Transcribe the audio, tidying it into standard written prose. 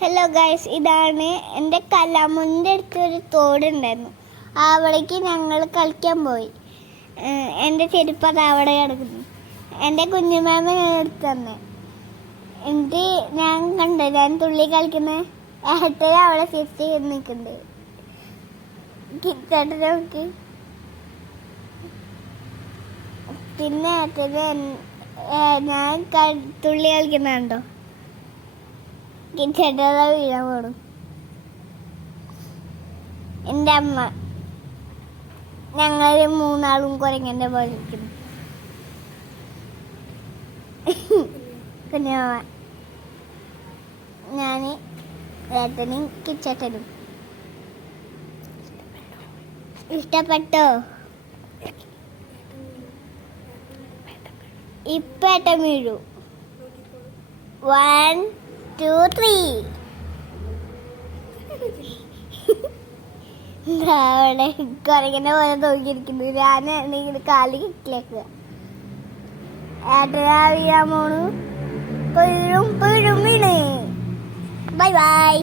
Hello guys, ഇതാണ് എൻ്റെ കലാമുൻ്റെ അടുത്തൊരു തോടുണ്ടായിരുന്നു. അവിടേക്ക് ഞങ്ങൾ കളിക്കാൻ പോയി. എൻ്റെ ചെരുപ്പ് അത് അവിടെ കിടക്കുന്നു. എൻ്റെ കുഞ്ഞുമാമ എടുത്ത് തന്നെ. എന്നിട്ട് ഞാൻ ഞാൻ തുള്ളി കളിക്കുന്ന ഏട്ടന് അവിടെ തിരിച്ച് നിൽക്കുന്നുണ്ട്. കിട്ടട്ടെ നോക്കി. പിന്നെ ഏട്ടന് ഞാൻ തുള്ളി കളിക്കുന്നുണ്ടോ കിച്ചട്ടതാ വീഴാൻ പോണു. എൻ്റെ അമ്മ ഞങ്ങൾ മൂന്നാളും കുരങ്ങൻ്റെ പോലെ ഇരിക്കുന്നു. കുഞ്ഞമ്മ, ഞാൻ, ഏട്ടനും കിച്ചട്ടനും. ഇഷ്ടപ്പെട്ടോ? ഇപ്പം ഏട്ടൻ വീഴൂ. 1 2 3. അവിടെ കുരങ്ങനെ പോലെ നോക്കിയിരിക്കുന്നു. ഞാനാണെങ്കിൽ കാല് കിട്ടിലേക്ക് ഏട്ടനാ വീഴാൻ പോണു. വീഴും വീണ്. Bye bye.